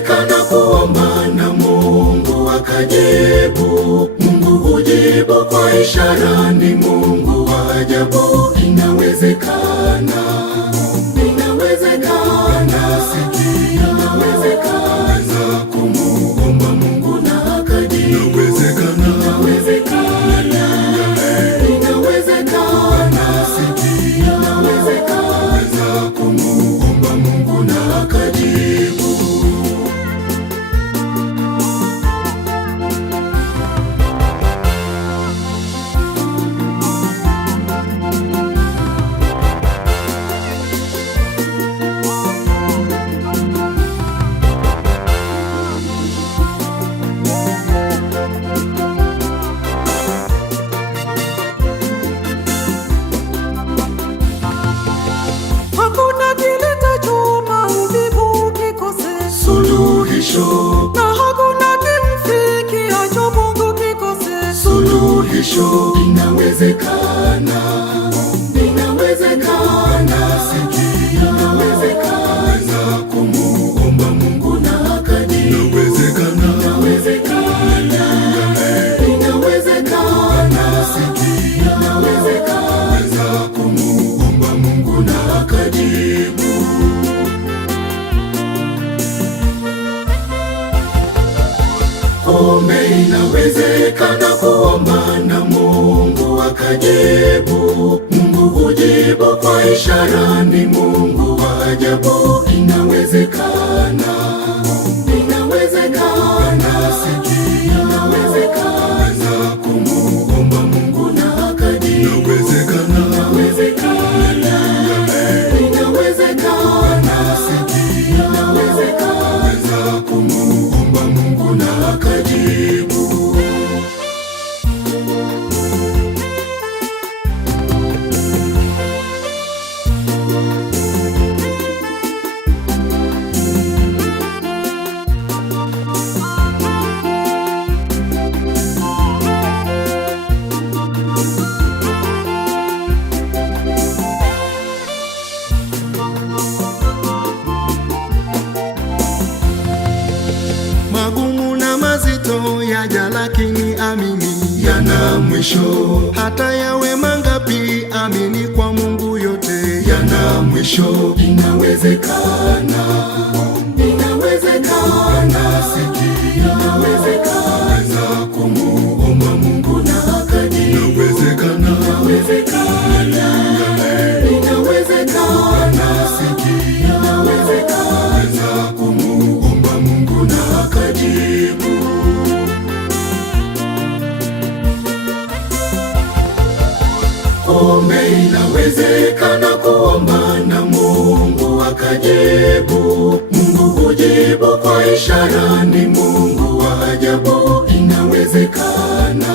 inawezekana kuomba na Mungu akajibu. Mungu hujibu kwa ishara, ni Mungu wa ajabu. Inawezekana, inawezekana, sikia, inawezekana kumuomba Mungu na akajibu. Inawezekana, inawezekana, inawezekana, sikia, inawezekana kumuomba Mungu na akajibu. Na hakuna kimfikiacho Mungu kikose suluhisho. Inawezekana, inawezekana, sikia, inawezekana kumuomba Mungu na akajibu. Inawezekana, inawezekana, inawezekana, sikia, inawezekana kumuomba Mungu na akajibu. Kumbe inawezekana kuomba na Mungu akajibu. Mungu hujibu kwa ishara, ni Mungu wa ajabu. Inawezekana, inawezekana, sikia, inawezekana kumuomba Mungu na akajibu. Inawezekana, inawezekana, inawezekana, sikia, inawezekana kumuomba Mungu na akajibu. Magumu na mazito yaja, lakini amini yana mwisho. Hata yawe mangapi, amini kwa Mungu yote yana mwisho. Inawezekana, inawezekana, sikia, inawezekana kumuomba Mungu na akajibu. Inawezekana, inawezekana, inawezekana, sikia, inawezekana kumuomba Mungu na akajibu. Kumbe inawezekana kuomba na Mungu akajibu. Mungu hujibu kwa ishara, ni Mungu wa ajabu. Inawezekana.